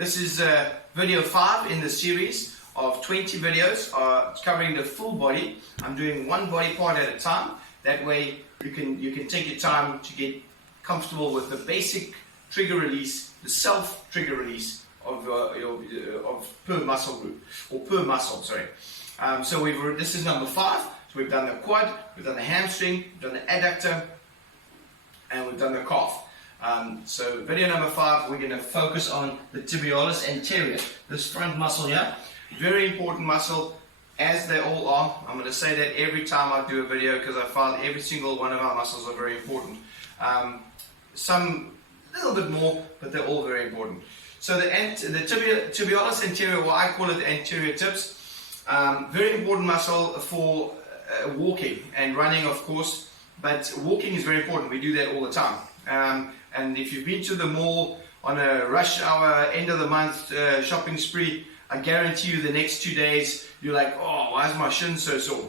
This is video 5 in the series of 20 videos covering the full body. I'm doing one body part at a time. That way you can take your time to get comfortable with the basic trigger release, the self trigger release of per muscle group, or per muscle, sorry. So this is number 5. So we've done the quad, we've done the hamstring, we've done the adductor, and we've done the calf. So video number 5, we're going to focus on the tibialis anterior, this front muscle here. Very important muscle, as they all are. I'm going to say that every time I do a video because I find every single one of our muscles are very important. Some a little bit more, but they're all very important. So the tibialis anterior, what I call it the anterior tips, very important muscle for walking and running, of course, but walking is very important. We do that all the time. And if you've been to the mall on a rush hour, end of the month shopping spree, I guarantee you the next 2 days, you're like, oh, why is my shin so sore?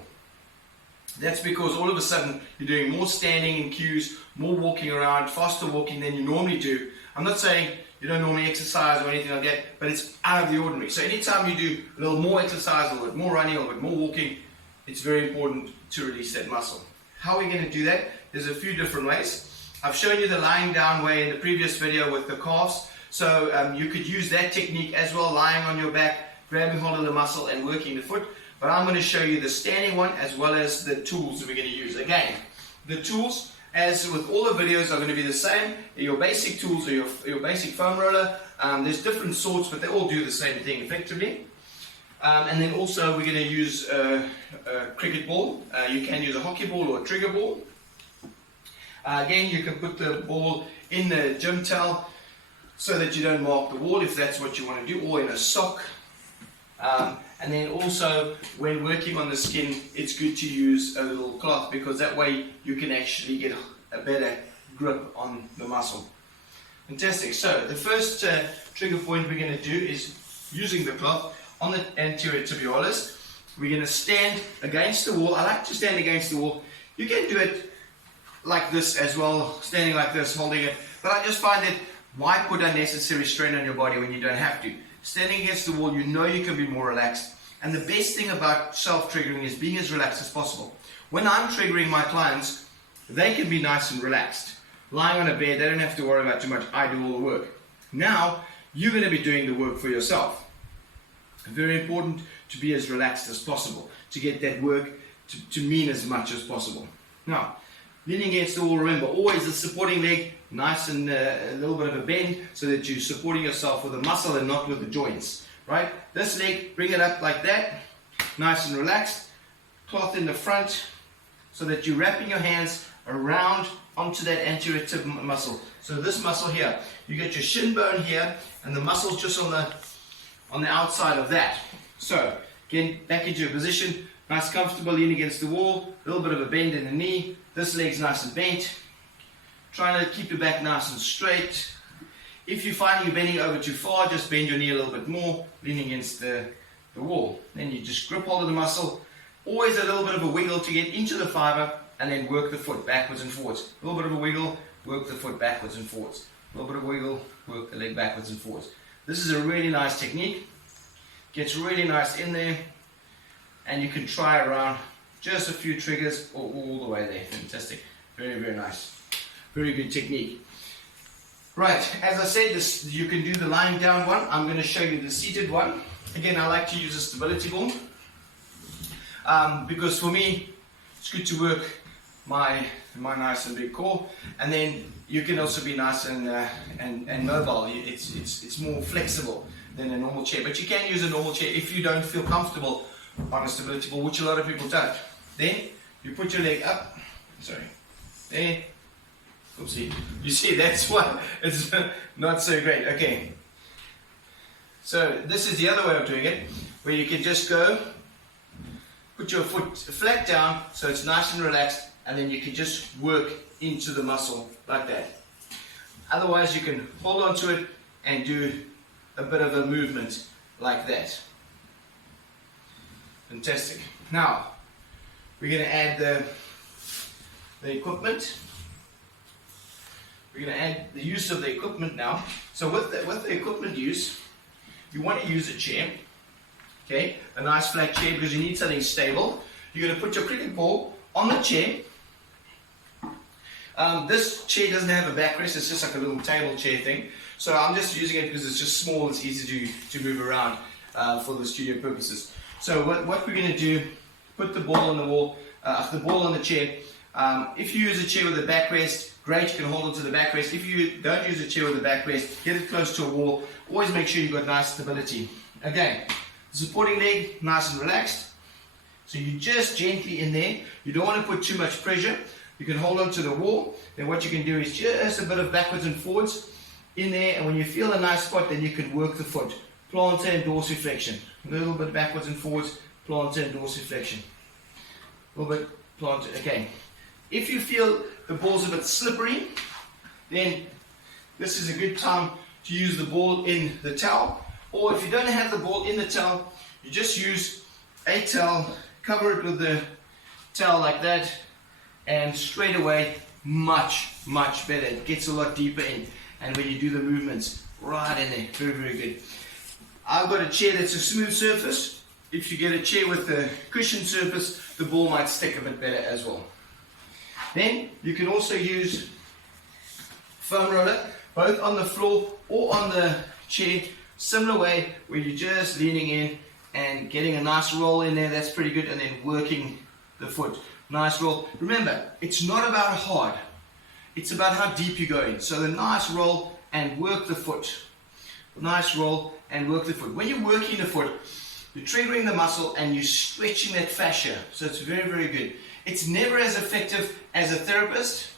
That's because all of a sudden you're doing more standing in queues, more walking around, faster walking than you normally do. I'm not saying you don't normally exercise or anything like that, but it's out of the ordinary. So anytime you do a little more exercise, a little bit more running, a little bit more walking, it's very important to release that muscle. How are we going to do that? There's a few different ways. I've shown you the lying down way in the previous video with the calves. So you could use that technique as well, lying on your back, grabbing hold of the muscle and working the foot. But I'm going to show you the standing one as well as the tools that we're going to use. Again, the tools, as with all the videos, are going to be the same. Your basic tools are your basic foam roller. There's different sorts, but they all do the same thing effectively. And then also we're going to use a cricket ball. You can use a hockey ball or a trigger ball. Again, you can put the ball in the gym towel so that you don't mark the wall if that's what you want to do, or in a sock. And then also, when working on the skin, it's good to use a little cloth because that way you can actually get a better grip on the muscle. Fantastic. So the first trigger point we're going to do is using the cloth on the anterior tibialis. We're going to stand against the wall. I like to stand against the wall. You can do it like this as well, standing like this, holding it. But I just find that why put unnecessary strain on your body when you don't have to? Standing against the wall, you know you can be more relaxed. And the best thing about self-triggering is being as relaxed as possible. When I'm triggering my clients, they can be nice and relaxed. Lying on a bed, they don't have to worry about too much. I do all the work. Now, you're going to be doing the work for yourself. Very important to be as relaxed as possible, to get that work to mean as much as possible. Now, leaning against the wall, remember, always the supporting leg, nice and a little bit of a bend so that you're supporting yourself with the muscle and not with the joints, right? This leg, bring it up like that, nice and relaxed. Cloth in the front so that you're wrapping your hands around onto that anterior tib muscle. So this muscle here, you get your shin bone here and the muscle's just on the outside of that. So, again, back into your position, nice comfortable, lean against the wall, a little bit of a bend in the knee. This leg's nice and bent. Trying to keep your back nice and straight. If you're finding you're bending over too far, just bend your knee a little bit more, leaning against the wall. Then you just grip hold of the muscle. Always a little bit of a wiggle to get into the fiber, and then work the foot backwards and forwards. A little bit of a wiggle, work the foot backwards and forwards. A little bit of wiggle, work the leg backwards and forwards. This is a really nice technique. Gets really nice in there, and you can try around just a few triggers all the way there. Fantastic. Very, very nice. Very good technique. Right, as I said, you can do the lying down one. I'm going to show you the seated one. Again, I like to use a stability ball because for me, it's good to work my nice and big core, and then you can also be nice and mobile. It's more flexible than a normal chair, but you can use a normal chair if you don't feel comfortable on a stability ball, which a lot of people don't. Then you put your leg up, sorry, there. Oopsie. You see, that's why it's not so great. Okay. So this is the other way of doing it, where you can just go, put your foot flat down so it's nice and relaxed, and then you can just work into the muscle like that. Otherwise, you can hold on to it and do a bit of a movement like that. Fantastic. Now, we're going to add the equipment. We're going to add the use of the equipment now. So with the equipment use, you want to use a chair, okay, a nice flat chair, because you need something stable. You're going to put your cricket ball on the chair. This chair doesn't have a backrest, it's just like a little table chair thing. So I'm just using it because it's just small, it's easy to move around for the studio purposes. So what we're going to do, put the ball on the wall, the ball on the chair. If you use a chair with a backrest, great, you can hold onto the backrest. If you don't use a chair with a backrest, get it close to a wall. Always make sure you've got nice stability. Again, the supporting leg, nice and relaxed. So you just gently in there. You don't want to put too much pressure. You can hold on to the wall. Then what you can do is just a bit of backwards and forwards in there. And when you feel a nice spot, then you can work the foot. Plantar and dorsiflexion. A little bit backwards and forwards, plantar and dorsiflexion. A little bit plantar. Okay. If you feel the ball's a bit slippery, then this is a good time to use the ball in the towel. Or if you don't have the ball in the towel, you just use a towel, cover it with the towel like that, and straight away, much better. It gets a lot deeper in, and when you do the movements, right in there, very good. I've got a chair that's a smooth surface. If you get a chair with a cushion surface, the ball might stick a bit better as well. Then you can also use foam roller, both on the floor or on the chair, similar way where you're just leaning in and getting a nice roll in there. That's pretty good, and then working the foot. Nice roll. Remember, it's not about hard, it's about how deep you go in. So the nice roll and work the foot. Nice roll and work the foot. When you're working the foot, you're triggering the muscle and you're stretching that fascia. So it's very good. It's never as effective as a therapist,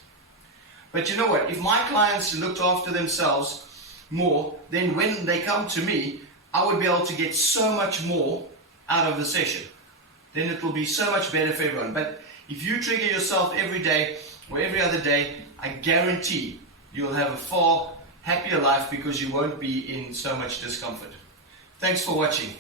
but you know what? If my clients looked after themselves more, then when they come to me, I would be able to get so much more out of the session. Then it will be so much better for everyone. But if you trigger yourself every day or every other day, I guarantee you'll have a far happier life because you won't be in so much discomfort. Thanks for watching.